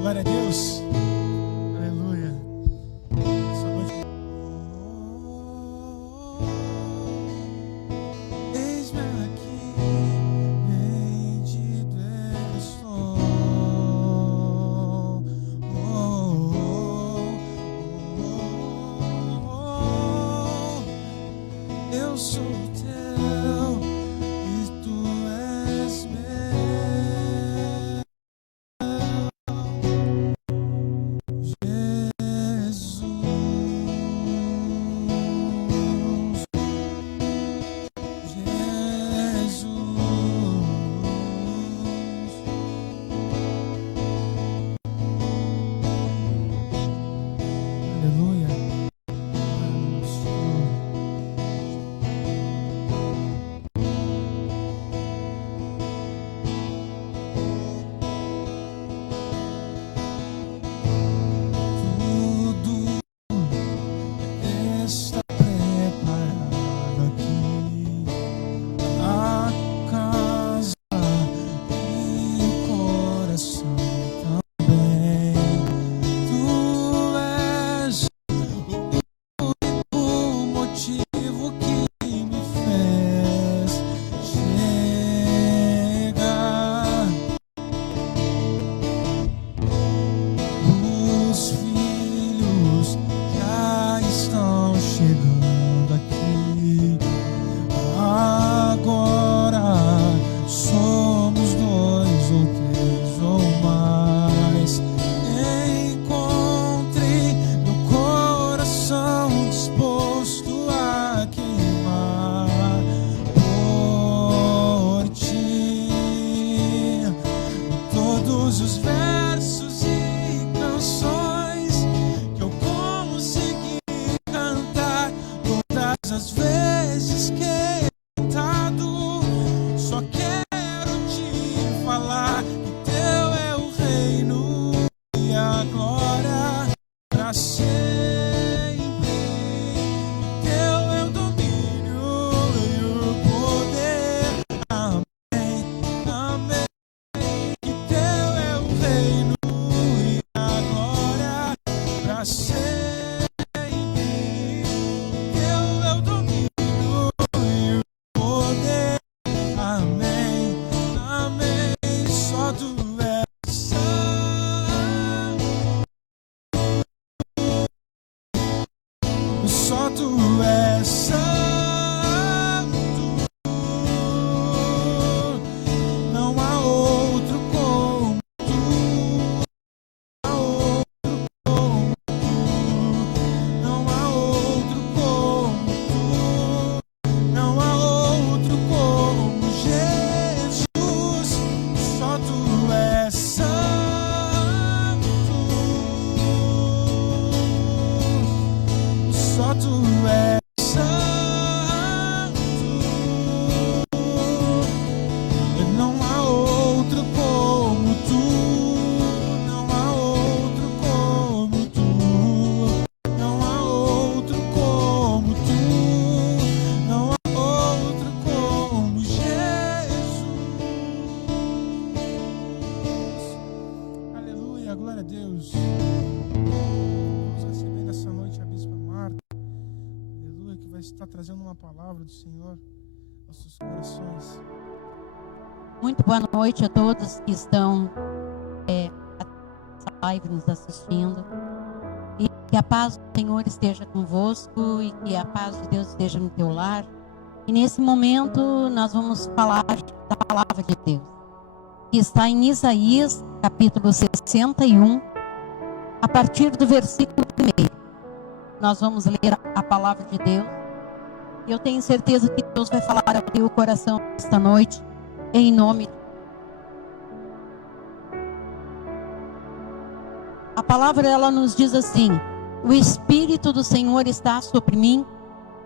Glória a Deus. Aleluia. Essa noite. Eis-me aqui, rendido estou. Eu sou teu e tu és meu. Só tu és santo, não há outro como tu, não há outro como tu, não há outro como Jesus, só tu és santo, só tu és santo, não há outro como tu, não há outro como tu, não há outro como tu, não há outro como Jesus. Aleluia, glória a Deus. Vamos receber nessa noite a Bispa Marta, aleluia, que vai estar trazendo uma palavra do Senhor aos seus corações. Muito boa noite a todos que estão nessa live nos assistindo. E que a paz do Senhor esteja convosco e que a paz de Deus esteja no teu lar. E nesse momento nós vamos falar da palavra de Deus, que está em Isaías, capítulo 61, a partir do versículo 1. Nós vamos ler a palavra de Deus. E eu tenho certeza que Deus vai falar ao teu coração esta noite, em nome de Deus. A palavra, ela nos diz assim: o Espírito do Senhor está sobre mim,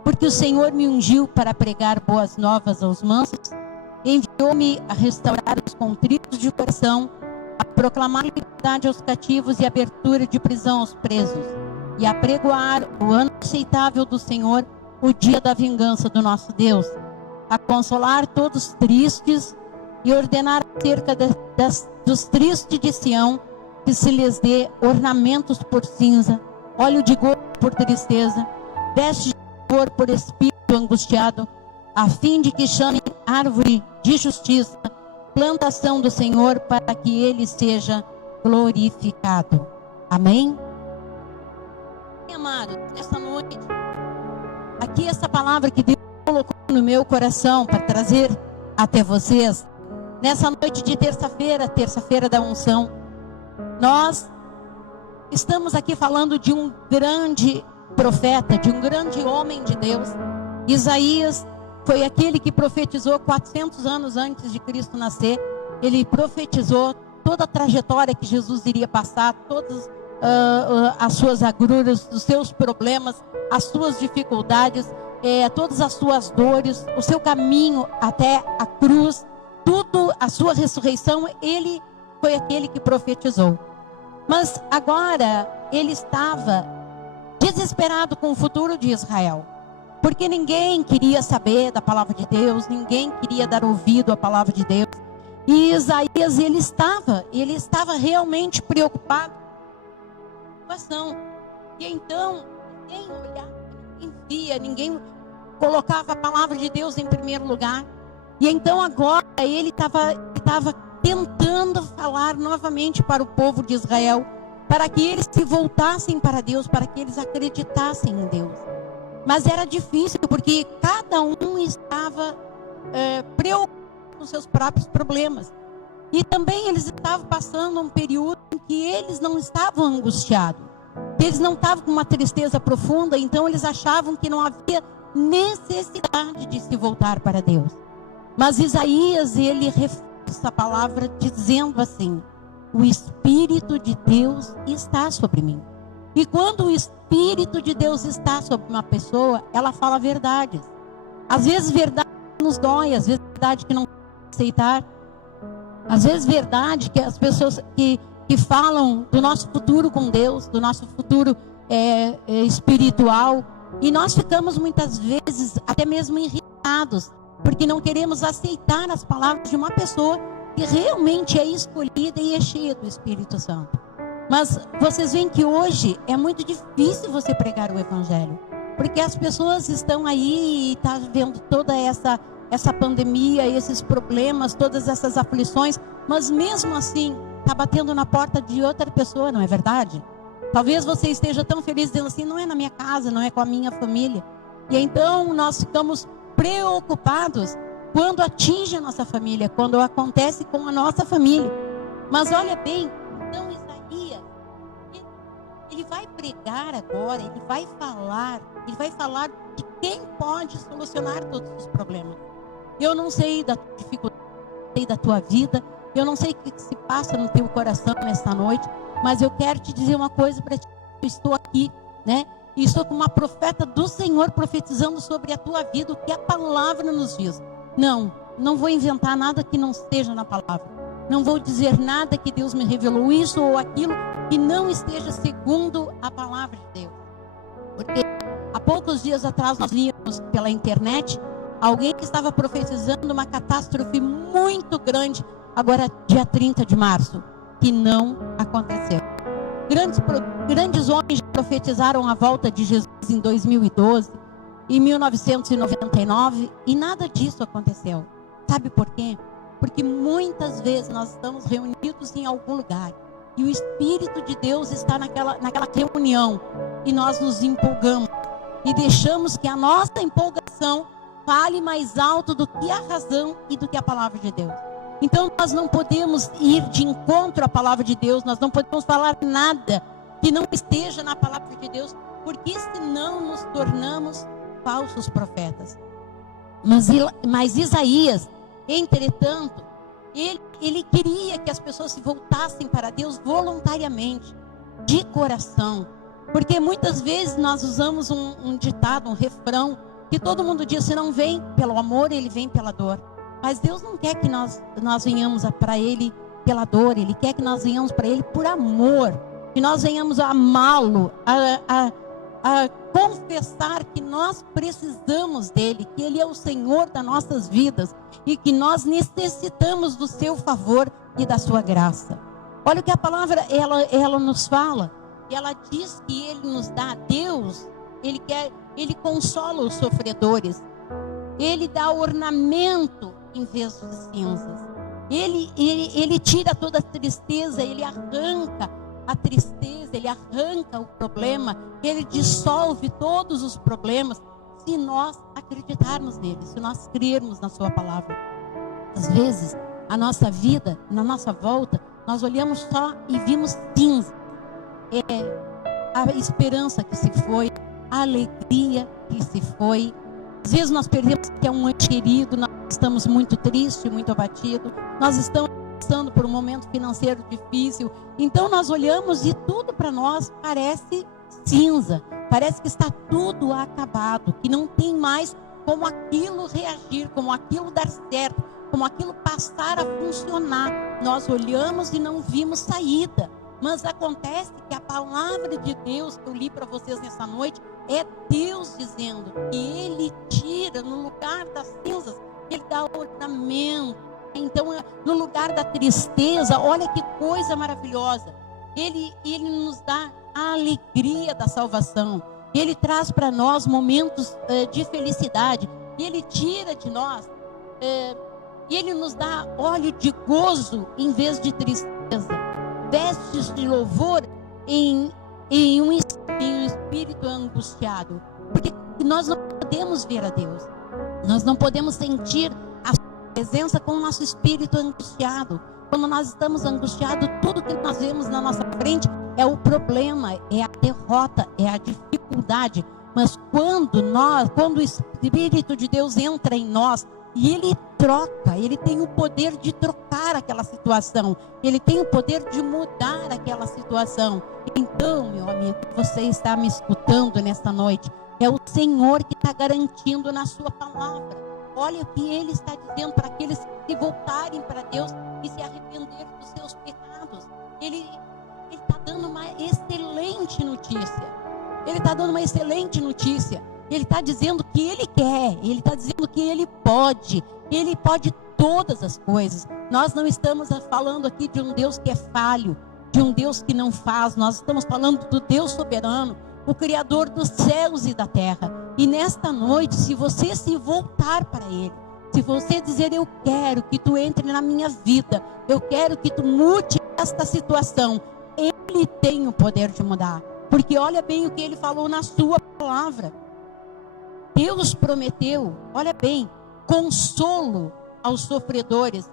porque o Senhor me ungiu para pregar boas novas aos mansos, enviou-me a restaurar os contritos de coração, a proclamar liberdade aos cativos e abertura de prisão aos presos, e a pregoar o ano aceitável do Senhor, o dia da vingança do nosso Deus, a consolar todos tristes e ordenar acerca dos tristes de Sião que se lhes dê ornamentos por cinza, óleo de gozo por tristeza, veste de dor por espírito angustiado, a fim de que chamem árvore de justiça, plantação do Senhor, para que ele seja glorificado. Amém? Amado, nessa noite, aqui essa palavra que Deus colocou no meu coração para trazer até vocês, nessa noite de terça-feira, terça-feira da unção, nós estamos aqui falando de um grande profeta, de um grande homem de Deus. Isaías foi aquele que profetizou 400 anos antes de Cristo nascer. Ele profetizou toda a trajetória que Jesus iria passar, todas as suas agruras, os seus problemas, as suas dificuldades, todas as suas dores, o seu caminho até a cruz, tudo, a sua ressurreição. Ele foi aquele que profetizou. Mas agora ele estava desesperado com o futuro de Israel, porque ninguém queria saber da palavra de Deus, ninguém queria dar ouvido à palavra de Deus. E Isaías, ele estava realmente preocupado com a situação. E então, ninguém olhava, ninguém via, ninguém colocava a palavra de Deus em primeiro lugar. E então agora ele estava tentando falar novamente para o povo de Israel, para que eles se voltassem para Deus, para que eles acreditassem em Deus. Mas era difícil, porque cada um estava preocupado com seus próprios problemas. E também eles estavam passando um período em que eles não estavam angustiados, que eles não estavam com uma tristeza profunda, então eles achavam que não havia necessidade de se voltar para Deus. Mas Isaías, ele reforça a palavra dizendo assim: o Espírito de Deus está sobre mim. E quando o Espírito de Deus está sobre uma pessoa, ela fala verdades. Às vezes verdade nos dói, às vezes verdade que não aceitar, às vezes verdade que as pessoas que falam do nosso futuro com Deus, do nosso futuro espiritual, e nós ficamos muitas vezes até mesmo irritados, porque não queremos aceitar as palavras de uma pessoa que realmente é escolhida e é cheia do Espírito Santo. Mas vocês veem que hoje é muito difícil você pregar o Evangelho, porque as pessoas estão aí e estão vendo toda essa pandemia, esses problemas, todas essas aflições, mas mesmo assim está batendo na porta de outra pessoa, não é verdade? Talvez você esteja tão feliz dizendo assim: não é na minha casa, não é com a minha família. E então nós ficamos preocupados quando atinge a nossa família, quando acontece com a nossa família. Mas olha bem, então Isaías, ele vai pregar agora, ele vai falar de quem pode solucionar todos os problemas. Eu não sei da tua dificuldade, não sei da tua vida, eu não sei o que se passa no teu coração nesta noite, mas eu quero te dizer uma coisa para ti. Eu estou aqui, né? E estou como uma profeta do Senhor profetizando sobre a tua vida, o que a palavra nos diz. Não vou inventar nada que não esteja na palavra. Não vou dizer nada que Deus me revelou, isso ou aquilo, que não esteja segundo a palavra de Deus. Porque há poucos dias atrás nós víamos pela internet alguém que estava profetizando uma catástrofe muito grande, agora dia 30 de março, que não aconteceu. Grandes homens profetizaram a volta de Jesus em 2012, em 1999, e nada disso aconteceu. Sabe por quê? Porque muitas vezes nós estamos reunidos em algum lugar e o Espírito de Deus está naquela reunião, e nós nos empolgamos e deixamos que a nossa empolgação fale mais alto do que a razão e do que a palavra de Deus. Então nós não podemos ir de encontro à palavra de Deus, nós não podemos falar nada que não esteja na palavra de Deus, porque senão nos tornamos falsos profetas. Mas Isaías, entretanto, ele queria que as pessoas se voltassem para Deus voluntariamente, de coração. Porque muitas vezes nós usamos um ditado, um refrão, que todo mundo diz: se não vem pelo amor, ele vem pela dor. Mas Deus não quer que nós venhamos para Ele pela dor, Ele quer que nós venhamos para Ele por amor, que nós venhamos a amá-lo, a confessar que nós precisamos dEle, que Ele é o Senhor das nossas vidas e que nós necessitamos do Seu favor e da Sua graça. Olha o que a palavra ela nos fala. Ela diz que Ele nos dá, Deus, Ele consola os sofredores. Ele dá ornamento em vez de cinzas. Ele tira toda a tristeza, Ele arranca a tristeza, Ele arranca o problema, Ele dissolve todos os problemas, se nós acreditarmos nele, se nós crermos na sua palavra. Às vezes, a nossa vida, na nossa volta, nós olhamos só e vimos cinza. A esperança que se foi, a alegria que se foi. Às vezes nós perdemos que é um ente querido, nós estamos muito tristes, muito abatidos, nós estamos passando por um momento financeiro difícil, então nós olhamos e tudo para nós parece cinza, parece que está tudo acabado, que não tem mais como aquilo reagir, como aquilo dar certo, como aquilo passar a funcionar. Nós olhamos e não vimos saída, mas acontece que a palavra de Deus que eu li para vocês nessa noite é Deus dizendo que Ele tira no lugar das cinzas, Ele dá ornamento. Então, no lugar da tristeza, olha que coisa maravilhosa, Ele nos dá a alegria da salvação, Ele traz para nós momentos de felicidade, Ele tira de nós, e Ele nos dá óleo de gozo em vez de tristeza, vestes de louvor em um espírito angustiado, porque nós não podemos ver a Deus, nós não podemos sentir a presença com o nosso espírito angustiado. Quando nós estamos angustiados, tudo que nós vemos na nossa frente é o problema, é a derrota, é a dificuldade. Mas quando o Espírito de Deus entra em nós e Ele troca, Ele tem o poder de trocar aquela situação, Ele tem o poder de mudar aquela situação. Então, meu amigo, você está me escutando nesta noite, é o Senhor que está garantindo na sua palavra. Olha o que Ele está dizendo para aqueles que se voltarem para Deus e se arrependerem dos seus pecados. Ele está dando uma excelente notícia. Ele está dando uma excelente notícia. Ele está dizendo que Ele quer. Ele está dizendo que Ele pode. Ele pode todas as coisas. Nós não estamos falando aqui de um Deus que é falho, de um Deus que não faz. Nós estamos falando do Deus soberano, o Criador dos céus e da terra. E nesta noite, se você se voltar para Ele, se você dizer: eu quero que tu entre na minha vida, eu quero que tu mude esta situação, Ele tem o poder de mudar. Porque olha bem o que Ele falou na sua palavra. Deus prometeu, olha bem, consolo aos sofredores,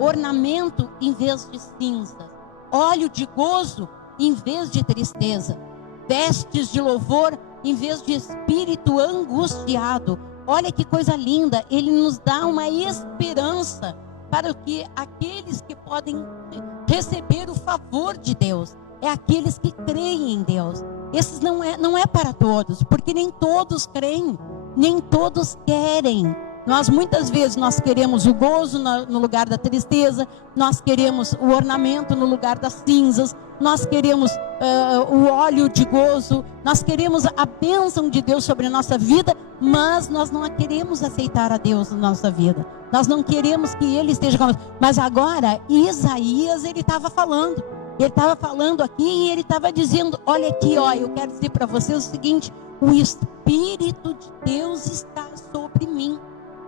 ornamento em vez de cinzas, óleo de gozo em vez de tristeza, vestes de louvor em vez de espírito angustiado. Olha que coisa linda, Ele nos dá uma esperança para que aqueles que podem receber o favor de Deus, é aqueles que creem em Deus. Esses não é para todos, porque nem todos creem, nem todos querem. Muitas vezes nós queremos o gozo no lugar da tristeza, nós queremos o ornamento no lugar das cinzas, nós queremos o óleo de gozo, nós queremos a bênção de Deus sobre a nossa vida, mas nós não queremos aceitar a Deus na nossa vida, nós não queremos que Ele esteja conosco. Mas agora, Isaías, ele estava falando aqui e ele estava dizendo: olha aqui, eu quero dizer para vocês o seguinte: o Espírito de Deus está sobre mim.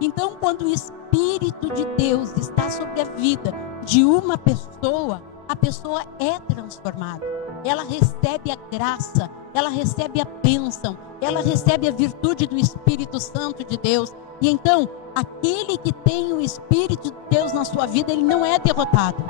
Então, quando o Espírito de Deus está sobre a vida de uma pessoa, a pessoa é transformada. Ela recebe a graça, ela recebe a bênção, ela recebe a virtude do Espírito Santo de Deus. E então, aquele que tem o Espírito de Deus na sua vida, ele não é derrotado.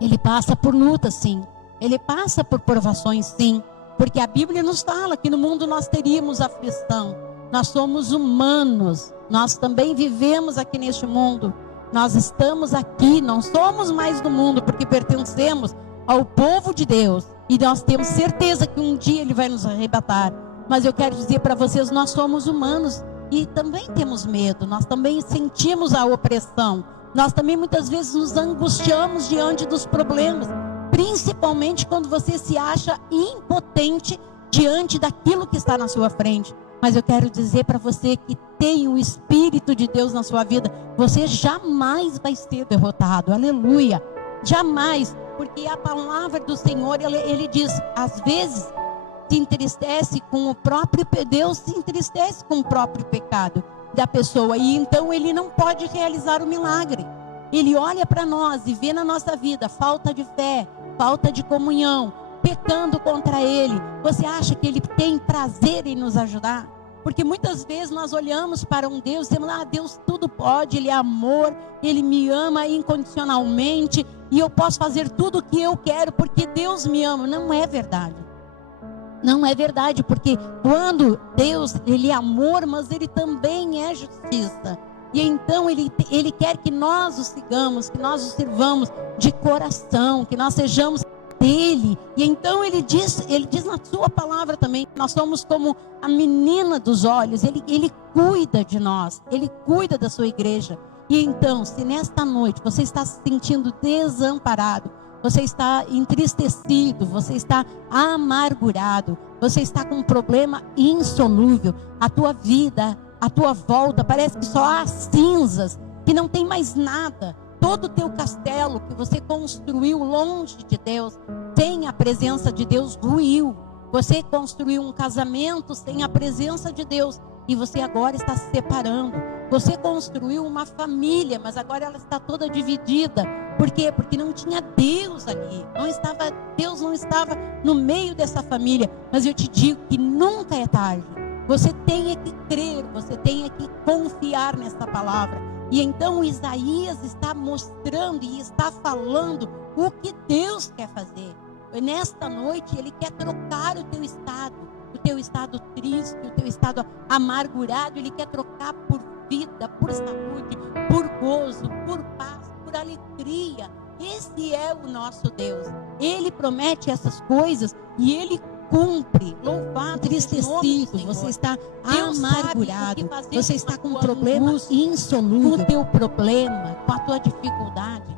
Ele passa por lutas, sim. Ele passa por provações, sim. Porque a Bíblia nos fala que no mundo nós teríamos aflição. Nós somos humanos, nós também vivemos aqui neste mundo, nós estamos aqui, não somos mais do mundo, porque pertencemos ao povo de Deus, e nós temos certeza que um dia Ele vai nos arrebatar. Mas eu quero dizer para vocês, nós somos humanos, e também temos medo, nós também sentimos a opressão, nós também muitas vezes nos angustiamos diante dos problemas, principalmente quando você se acha impotente diante daquilo que está na sua frente. Mas eu quero dizer para você que tem o Espírito de Deus na sua vida, você jamais vai ser derrotado, aleluia, jamais. Porque a palavra do Senhor, ele diz, às vezes se entristece com o próprio, Deus se entristece com o próprio pecado da pessoa, e então ele não pode realizar o milagre. Ele olha para nós e vê na nossa vida falta de fé, falta de comunhão, pecando contra ele. Você acha que ele tem prazer em nos ajudar? Porque muitas vezes nós olhamos para um Deus e dizemos, Deus tudo pode, Ele é amor, Ele me ama incondicionalmente, e eu posso fazer tudo o que eu quero, porque Deus me ama. Não é verdade. Não é verdade, porque quando Deus, Ele é amor, mas Ele também é justiça. E então Ele quer que nós o sigamos, que nós o sirvamos de coração, que nós sejamos dele. E então ele diz na sua palavra também, nós somos como a menina dos olhos. Ele cuida de nós, ele cuida da sua igreja. E então, se nesta noite você está se sentindo desamparado, você está entristecido, você está amargurado, você está com um problema insolúvel, a tua vida, a tua volta, parece que só há cinzas, que não tem mais nada. Todo o teu castelo que você construiu longe de Deus, sem a presença de Deus, ruiu. Você construiu um casamento sem a presença de Deus, e você agora está se separando. Você construiu uma família, mas agora ela está toda dividida. Por quê? Porque não tinha Deus ali. Deus não estava no meio dessa família. Mas eu te digo que nunca é tarde. Você tem que crer, você tem que confiar nessa palavra. E então Isaías está mostrando e está falando o que Deus quer fazer. E nesta noite ele quer trocar o teu estado triste, o teu estado amargurado. Ele quer trocar por vida, por saúde, por gozo, por paz, por alegria. Esse é o nosso Deus. Ele promete essas coisas e ele cumpre. Louvado, entristecido, você está amargurado, você está com um problema insolúvel, com o teu problema, com a tua dificuldade.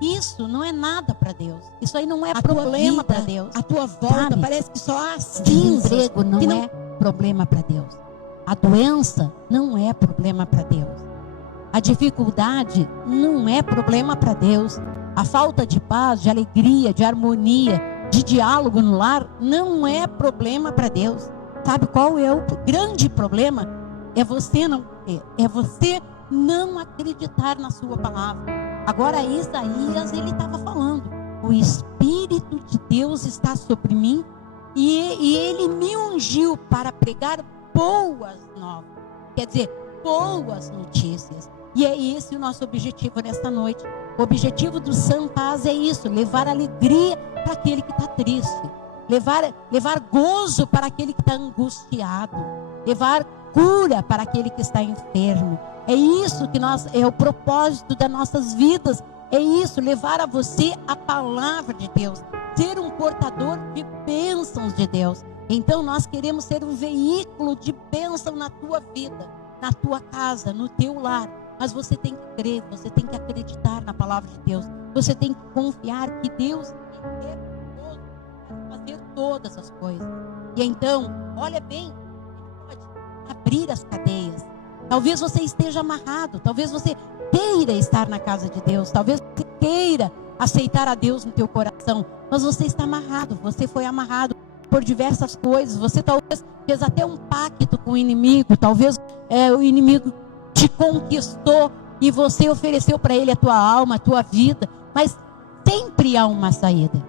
Isso não é nada para Deus. Isso aí não é problema para Deus. A tua volta parece que só há cinzas. Desemprego não é problema para Deus. A doença não é problema para Deus. A dificuldade não é problema para Deus. A falta de paz, de alegria, de harmonia, de diálogo no lar não é problema para Deus. Sabe qual é o grande problema? É você não acreditar na sua palavra. Agora Isaías, ele estava falando, o Espírito de Deus está sobre mim e ele me ungiu para pregar boas novas, quer dizer, boas notícias. E é esse o nosso objetivo nesta noite. O objetivo do Sam Paz é isso: levar alegria para aquele que está triste, levar gozo para aquele que está angustiado, levar cura para aquele que está enfermo. É isso que é o propósito das nossas vidas. É isso, levar a você a palavra de Deus, ser um portador de bênçãos de Deus. Então nós queremos ser um veículo de bênção na tua vida, na tua casa, no teu lar. Mas você tem que crer, você tem que acreditar na palavra de Deus. Você tem que confiar que Deus é poderoso para fazer todas as coisas. E então, olha bem, Ele pode abrir as cadeias. Talvez você esteja amarrado, talvez você queira estar na casa de Deus, talvez você queira aceitar a Deus no teu coração, mas você está amarrado, você foi amarrado por diversas coisas. Você talvez fez até um pacto com o inimigo, talvez o inimigo te conquistou e você ofereceu para ele a tua alma, a tua vida, mas sempre há uma saída.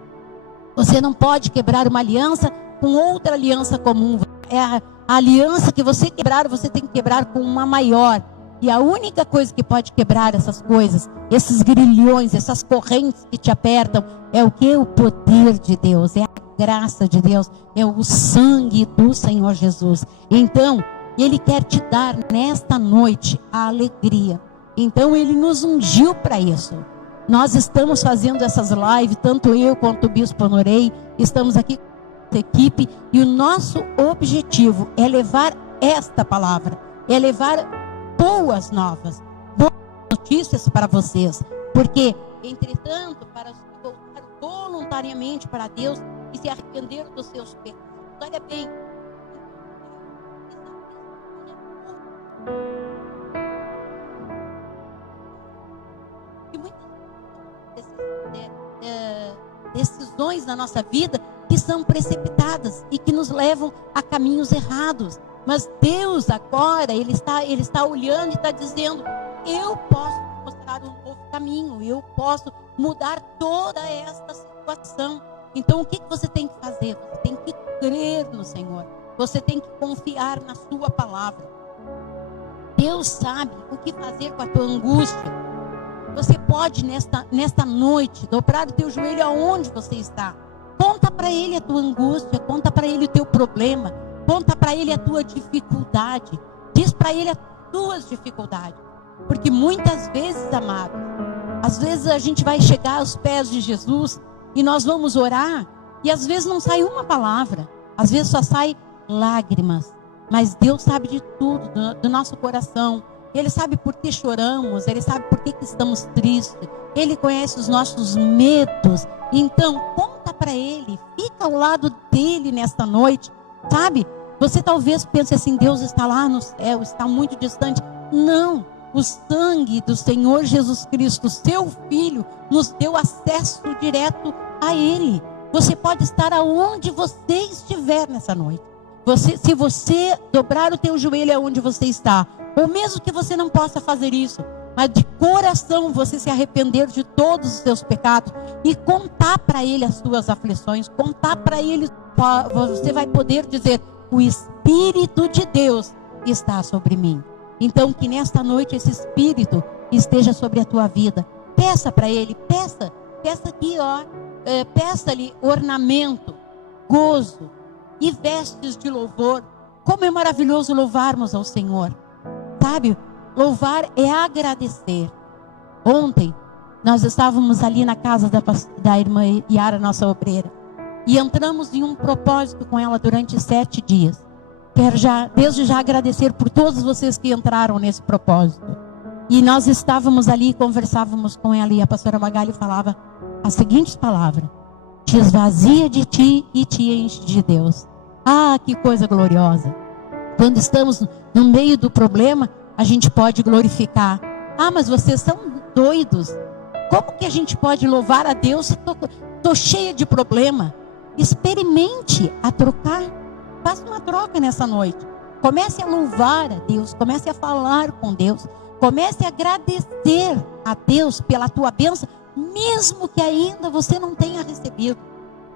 Você não pode quebrar uma aliança com outra aliança comum. É a aliança que você quebrar, você tem que quebrar com uma maior. E a única coisa que pode quebrar essas coisas, esses grilhões, essas correntes que te apertam, é o que? O poder de Deus, é a graça de Deus, é o sangue do Senhor Jesus. Então, Ele quer te dar nesta noite a alegria. Então Ele nos ungiu para isso. Nós estamos fazendo essas lives, tanto eu quanto o Bispo Honorei, estamos aqui com a equipe, e o nosso objetivo é levar esta palavra, é levar boas novas, boas notícias para vocês. Porque, entretanto, para os que voltaram voluntariamente para Deus e se arrependeram dos seus pecados, olha bem, e muitas decisões na nossa vida que são precipitadas e que nos levam a caminhos errados. Mas Deus agora, Ele está olhando e está dizendo: eu posso mostrar um novo caminho, eu posso mudar toda esta situação. Então o que você tem que fazer? Você tem que crer no Senhor, você tem que confiar na sua palavra. Deus sabe o que fazer com a tua angústia. Você pode nesta noite dobrar o teu joelho aonde você está. Conta para Ele a tua angústia, conta para Ele o teu problema, conta para Ele a tua dificuldade. Diz para Ele as tuas dificuldades. Porque muitas vezes, amado, às vezes a gente vai chegar aos pés de Jesus e nós vamos orar e às vezes não sai uma palavra, às vezes só sai lágrimas. Mas Deus sabe de tudo, do nosso coração. Ele sabe por que choramos, Ele sabe por que estamos tristes, Ele conhece os nossos medos. Então conta para Ele, fica ao lado dEle nesta noite, sabe? Você talvez pense assim: Deus está lá no céu, está muito distante. Não, o sangue do Senhor Jesus Cristo, seu Filho, nos deu acesso direto a Ele. Você pode estar aonde você estiver nessa noite. Se você dobrar o teu joelho aonde você está, ou mesmo que você não possa fazer isso, mas de coração você se arrepender de todos os seus pecados e contar para Ele as suas aflições, contar para Ele, você vai poder dizer: o Espírito de Deus está sobre mim. Então que nesta noite esse Espírito esteja sobre a tua vida. Peça para Ele, peça aqui, peça-lhe ornamento, gozo e vestes de louvor. Como é maravilhoso louvarmos ao Senhor, sabe? Louvar é agradecer. Ontem nós estávamos ali na casa da irmã Yara, nossa obreira, e entramos em um propósito com ela durante 7 dias. Quero desde já agradecer por todos vocês que entraram nesse propósito. E nós estávamos ali e conversávamos com ela, e a pastora Magali falava as seguintes palavras: te esvazia de ti e te enche de Deus. Ah, que coisa gloriosa! Quando estamos no meio do problema, a gente pode glorificar. Ah, mas vocês são doidos. Como que a gente pode louvar a Deus se estou cheia de problema? Experimente a trocar. Faça uma troca nessa noite. Comece a louvar a Deus. Comece a falar com Deus. Comece a agradecer a Deus pela tua bênção, mesmo que ainda você não tenha recebido.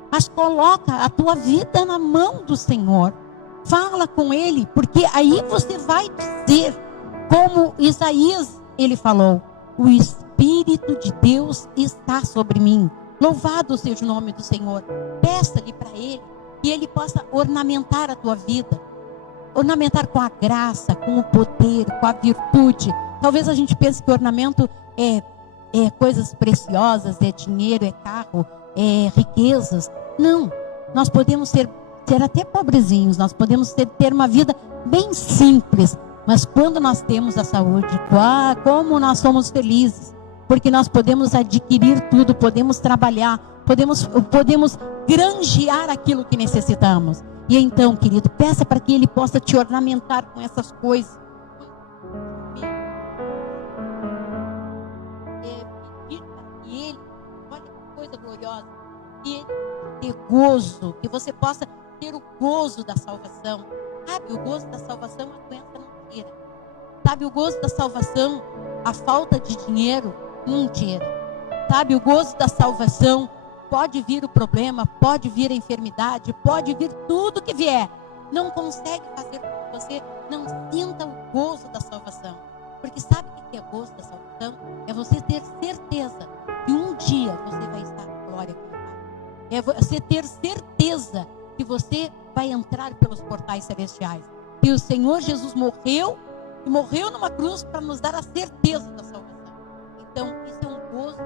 Mas coloca a tua vida na mão do Senhor. Fala com Ele, porque aí você vai dizer, como Isaías, ele falou: o Espírito de Deus está sobre mim. Louvado seja o nome do Senhor. Peça-lhe para Ele que Ele possa ornamentar a tua vida. Ornamentar com a graça, com o poder, com a virtude. Talvez a gente pense que ornamento é coisas preciosas, é dinheiro, é carro, é riquezas. Não, nós podemos ser até pobrezinhos, nós podemos ter uma vida bem simples, mas quando nós temos a saúde, como nós somos felizes, porque nós podemos adquirir tudo, podemos trabalhar, podemos granjear aquilo que necessitamos. E então, querido, peça para que Ele possa te ornamentar com essas coisas. E Ele, olha que coisa gloriosa, que Ele ter gozo, que você possa ter o gozo da salvação. Sabe, o gozo da salvação a doença não tira. Sabe, o gozo da salvação, a falta de dinheiro não tira. Sabe, o gozo da salvação, pode vir o problema, pode vir a enfermidade, pode vir tudo que vier, não consegue fazer com que você não sinta o gozo da salvação. Porque sabe o que é gozo da salvação? É você ter certeza que um dia você vai estar na glória com o Pai. É você ter certeza que você vai entrar pelos portais celestiais. Que o Senhor Jesus morreu, e morreu numa cruz para nos dar a certeza da salvação. Então, isso é um gozo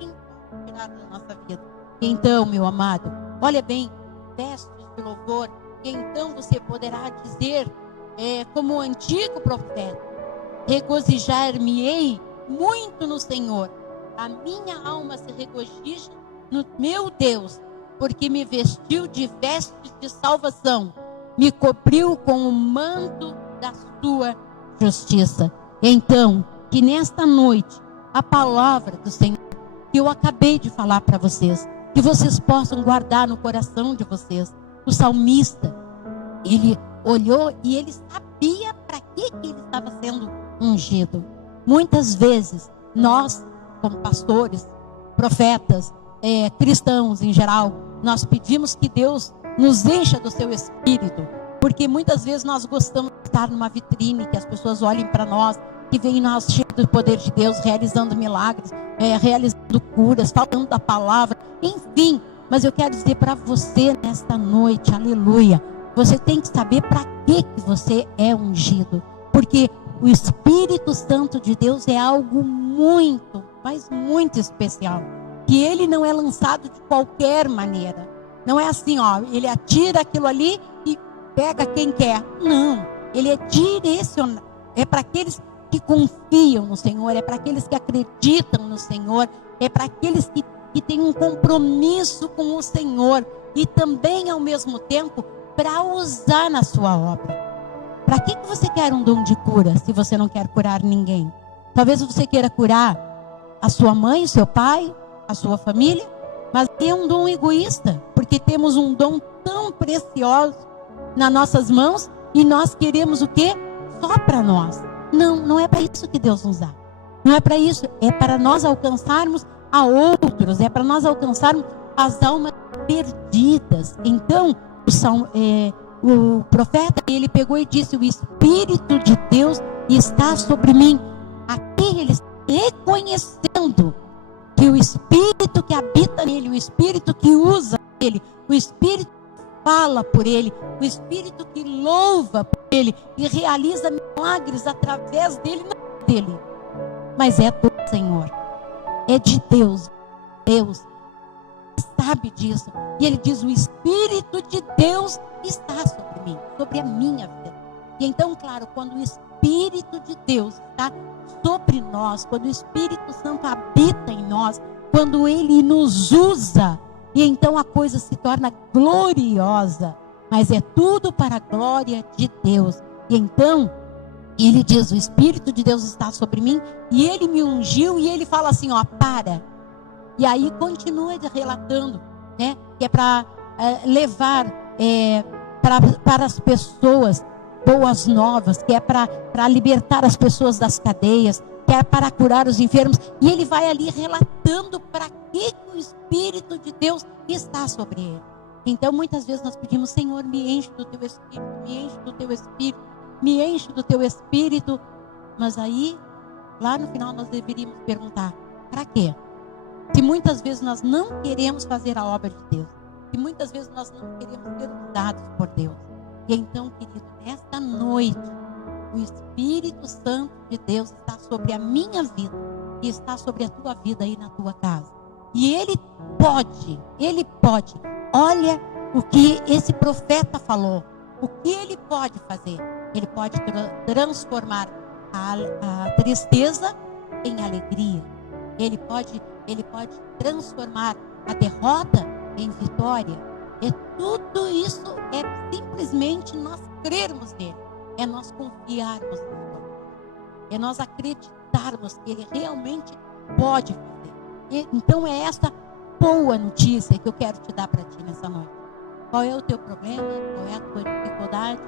impartilhado na nossa vida. Então, meu amado, olha bem, vestes de louvor, e então você poderá dizer, como o antigo profeta: regozijar-me-ei muito no Senhor, a minha alma se regozija no meu Deus, porque me vestiu de vestes de salvação, me cobriu com o manto da sua justiça. Então, que nesta noite a palavra do Senhor que eu acabei de falar para vocês, que vocês possam guardar no coração de vocês. O salmista, ele olhou e ele sabia para que ele estava sendo ungido. Muitas vezes, nós, como pastores, profetas, cristãos em geral, nós pedimos que Deus nos encha do seu Espírito, porque muitas vezes nós gostamos de estar numa vitrine, que as pessoas olhem para nós, que veem nós cheios do poder de Deus, realizando milagres, realizando curas, falando da palavra, enfim. Mas eu quero dizer para você nesta noite, aleluia, você tem que saber para que você é ungido, porque o Espírito Santo de Deus é algo muito, mas muito especial, que ele não é lançado de qualquer maneira. Não é assim, ó, ele atira aquilo ali e pega quem quer. Não, ele é direcionado, é para aqueles que confiam no Senhor, é para aqueles que acreditam no Senhor, é para aqueles que têm um compromisso com o Senhor e também ao mesmo tempo para usar na sua obra. Para que você quer um dom de cura se você não quer curar ninguém? Talvez você queira curar a sua mãe, o seu pai, a sua família, mas é um dom egoísta, porque temos um dom tão precioso nas nossas mãos e nós queremos o quê? Só para nós. Não, não é para isso que Deus nos dá. Não é para isso, é para nós alcançarmos a outros, é para nós alcançarmos as almas perdidas. Então, o profeta, ele pegou e disse: o Espírito de Deus está sobre mim. Aqui ele está reconhecendo que o Espírito que habita nele, o Espírito que usa ele, o Espírito que fala por ele, o Espírito que louva por ele e realiza milagres através dele, não é dele, mas é do Senhor, é de Deus. Deus sabe disso, e ele diz: o Espírito de Deus está sobre mim, sobre a minha vida. E então, claro, quando o Espírito de Deus está sobre nós, quando o Espírito Santo habita em nós, quando ele nos usa, e então a coisa se torna gloriosa, mas é tudo para a glória de Deus. E então ele diz: o Espírito de Deus está sobre mim, e ele me ungiu, e ele fala assim, ó, para. E aí continua relatando, né, que é para levar para as pessoas boas novas, que é para libertar as pessoas das cadeias, que é para curar os enfermos. E ele vai ali relatando para que o Espírito de Deus está sobre ele. Então muitas vezes nós pedimos: Senhor, me enche do teu Espírito, me enche do teu Espírito, me enche do teu Espírito. Mas aí, lá no final, nós deveríamos perguntar: para quê? Se muitas vezes nós não queremos fazer a obra de Deus, se muitas vezes nós não queremos ser usados por Deus. E então, querido, nesta noite, o Espírito Santo de Deus está sobre a minha vida e está sobre a tua vida aí na tua casa. E Ele pode. Olha o que esse profeta falou. O que Ele pode fazer? Ele pode transformar a tristeza em alegria. Ele pode transformar a derrota em vitória. E tudo isso é simplesmente nós crermos nele, é nós confiarmos nele, é nós acreditarmos que ele realmente pode fazer. Então é essa boa notícia que eu quero te dar para ti nessa noite. Qual é o teu problema? Qual é a tua dificuldade?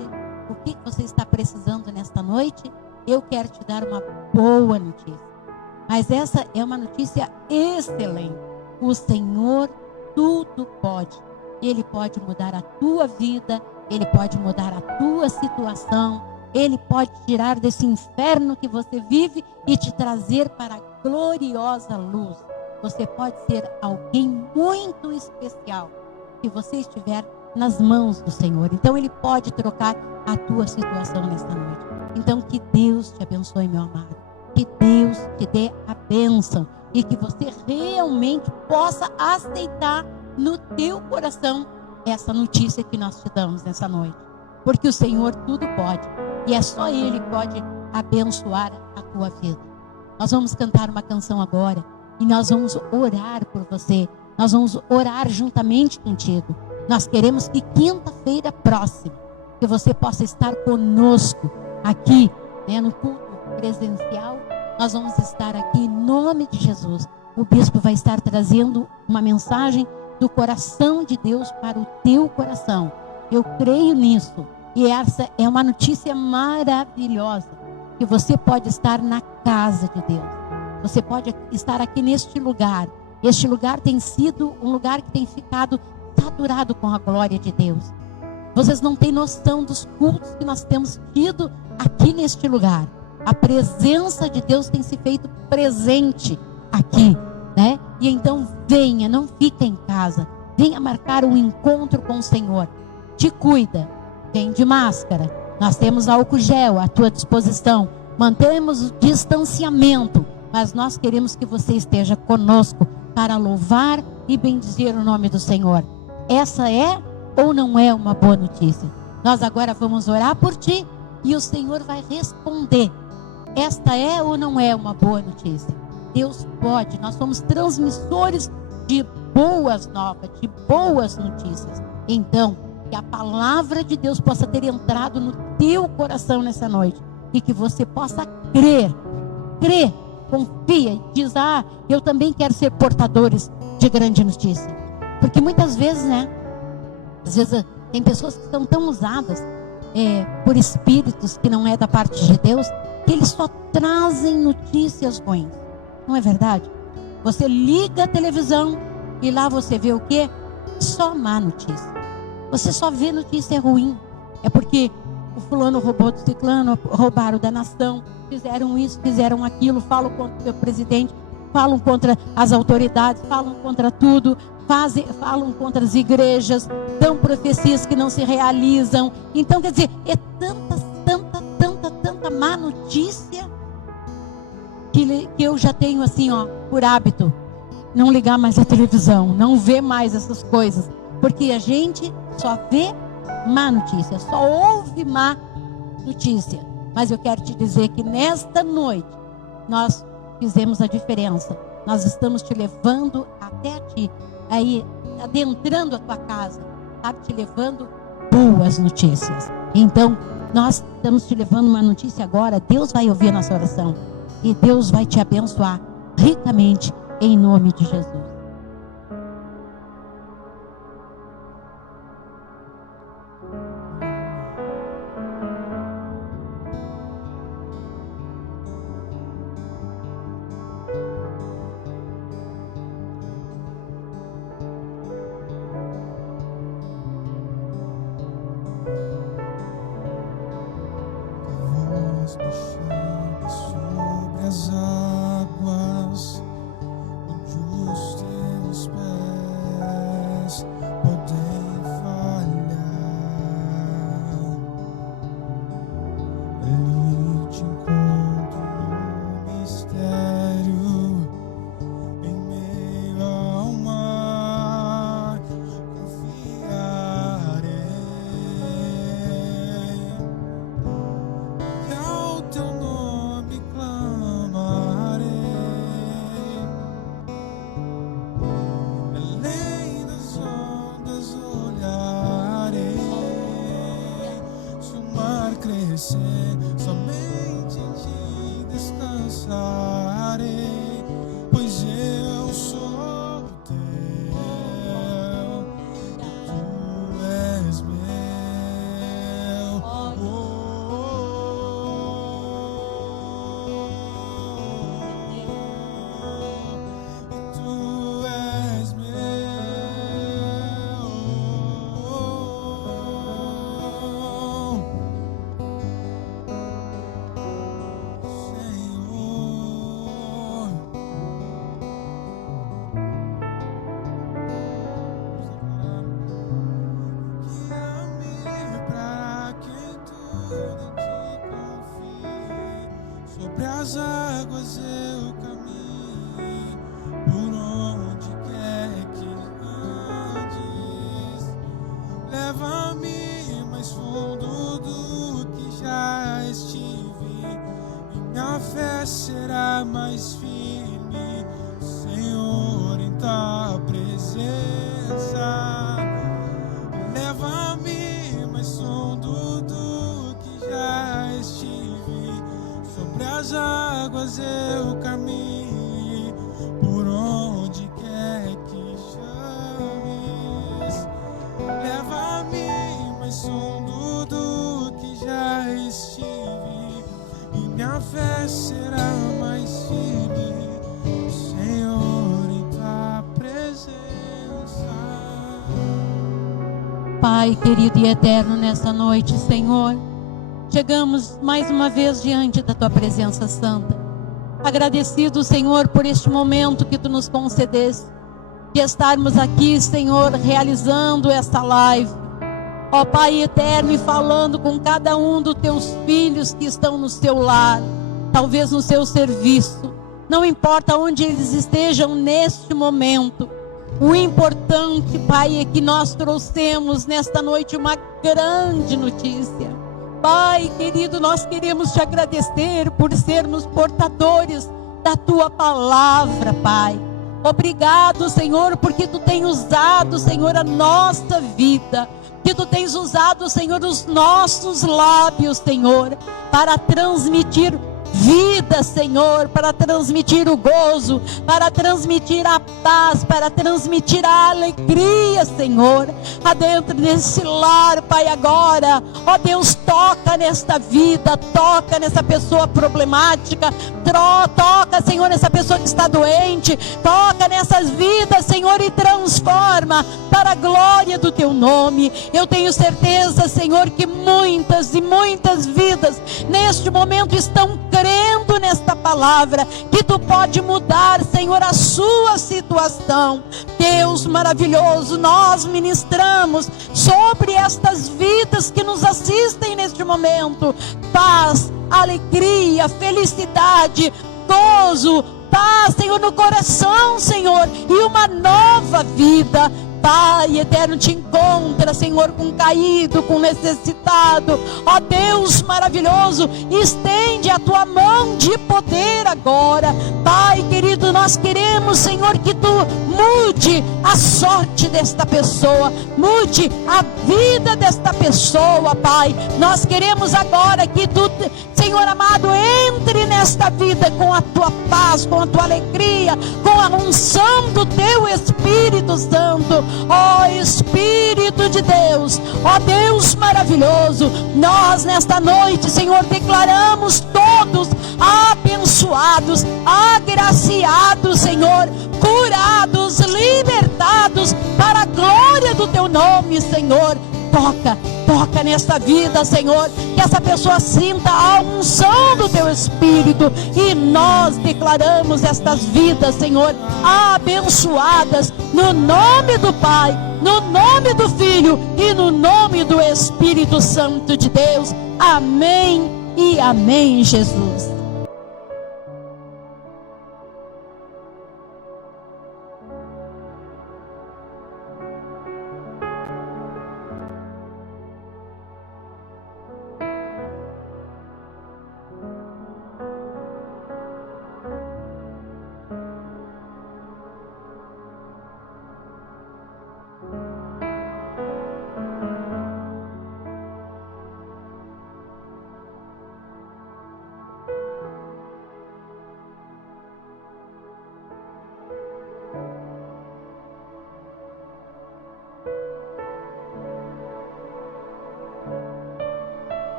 O que você está precisando nesta noite? Eu quero te dar uma boa notícia. Mas essa é uma notícia excelente. O Senhor tudo pode. Ele pode mudar a tua vida, Ele pode mudar a tua situação, Ele pode tirar desse inferno que você vive e te trazer para a gloriosa luz. Você pode ser alguém muito especial se você estiver nas mãos do Senhor. Então Ele pode trocar a tua situação nesta noite. Então que Deus te abençoe, meu amado. Que Deus te dê a bênção e que você realmente possa aceitar no teu coração essa notícia que nós te damos nessa noite. Porque o Senhor tudo pode. E é só Ele que pode abençoar a tua vida. Nós vamos cantar uma canção agora. E nós vamos orar por você. Nós vamos orar juntamente contigo. Nós queremos que quinta-feira próxima, que você possa estar conosco aqui, né, no culto presencial. Nós vamos estar aqui em nome de Jesus, o bispo vai estar trazendo uma mensagem do coração de Deus para o teu coração. Eu creio nisso. E essa é uma notícia maravilhosa, que você pode estar na casa de Deus. Você pode estar aqui neste lugar. Este lugar tem sido um lugar que tem ficado saturado com a glória de Deus. Vocês não têm noção dos cultos que nós temos tido aqui neste lugar. A presença de Deus tem se feito presente aqui, né? E então venha, não fica em casa. Venha marcar um encontro com o Senhor. Te cuida. Vem de máscara. Nós temos álcool gel à tua disposição. Mantemos o distanciamento. Mas nós queremos que você esteja conosco para louvar e bendizer o nome do Senhor. Essa é ou não é uma boa notícia? Nós agora vamos orar por ti e o Senhor vai responder. Esta é ou não é uma boa notícia? Deus pode. Nós somos transmissores de boas novas, de boas notícias. Então, que a palavra de Deus possa ter entrado no teu coração nessa noite e que você possa crer, confia e diz: eu também quero ser portadores de grande notícia. Porque muitas vezes, né, às vezes tem pessoas que estão tão usadas por espíritos que não é da parte de Deus, que eles só trazem notícias ruins. Não é verdade? Você liga a televisão e lá você vê o quê? Só má notícia. Você só vê notícia ruim. É porque o fulano roubou do ciclano, roubaram da nação, fizeram isso, fizeram aquilo, falam contra o presidente, falam contra as autoridades, falam contra tudo, falam contra as igrejas, dão profecias que não se realizam. Então, quer dizer, é tanta má notícia que eu já tenho assim, por hábito, não ligar mais a televisão, não ver mais essas coisas, porque a gente só vê má notícia, só ouve má notícia. Mas eu quero te dizer que nesta noite nós fizemos a diferença. Nós estamos te levando até ti, aí adentrando a tua casa, sabe, te levando boas notícias. Então nós estamos te levando uma notícia agora. Deus vai ouvir a nossa oração e Deus vai te abençoar ricamente em nome de Jesus. Sobre as águas, onde os teus pés podem falhar, ali te encontro no mistério, em meio ao mar, confiarei. E ao teu nome clamarei, além das ondas olharei. Se o mar crescer, somente em ti descansarei, pois eu sou teu, tu és meu. Tu és meu, Senhor. Guia-me pra quem tudo em ti confie. Sobre as águas eu caminho, por onde quer que andes. Leva-me mais fundo do que já estive, minha fé será mais firme, Senhor, em tua presença. Leva-me mais fundo do que já estive, sobre as águas eu caminho. Pai querido e eterno, nessa noite, Senhor, chegamos mais uma vez diante da Tua presença santa. Agradecido, Senhor, por este momento que Tu nos concedeste, de estarmos aqui, Senhor, realizando esta live. Ó Pai eterno, e falando com cada um dos Teus filhos que estão no seu lar, talvez no seu serviço. Não importa onde eles estejam neste momento. O importante, Pai, é que nós trouxemos nesta noite uma grande notícia. Pai querido, nós queremos Te agradecer por sermos portadores da Tua palavra, Pai. Obrigado, Senhor, porque Tu tens usado, Senhor, a nossa vida. Que Tu tens usado, Senhor, os nossos lábios, Senhor, para transmitir vida, Senhor, para transmitir o gozo, para transmitir a paz, para transmitir a alegria, Senhor, adentro desse lar, Pai, agora, ó Deus, toca nesta vida, toca nessa pessoa problemática, toca, Senhor, nessa pessoa que está doente, toca nessas vidas, Senhor, e transforma para a glória do Teu nome. Eu tenho certeza, Senhor, que muitas e muitas vidas neste momento estão crendo nesta palavra, que Tu pode mudar, Senhor, a sua situação. Deus maravilhoso, nós ministramos sobre estas vidas que nos assistem neste momento, paz, alegria, felicidade, gozo, paz, Senhor, no coração, Senhor, e uma nova vida. Pai eterno, Te encontra, Senhor, com caído, com necessitado. Ó Deus maravilhoso, estende a Tua mão de poder agora. Pai querido, nós queremos, Senhor, que Tu mude a sorte desta pessoa, mude a vida desta pessoa, Pai. Nós queremos agora que Tu, Senhor amado, entre nesta vida com a Tua paz, com a Tua alegria, com a unção do Teu Espírito Santo. Ó Espírito de Deus, ó Deus maravilhoso, nós nesta noite, Senhor, declaramos todos abençoados, agraciados, Senhor, curados, libertados para a glória do Teu nome, Senhor. Toca nesta vida, Senhor, que essa pessoa sinta a unção do Teu Espírito, e nós declaramos estas vidas, Senhor, abençoadas, no nome do Pai, no nome do Filho e no nome do Espírito Santo de Deus. Amém e amém, Jesus.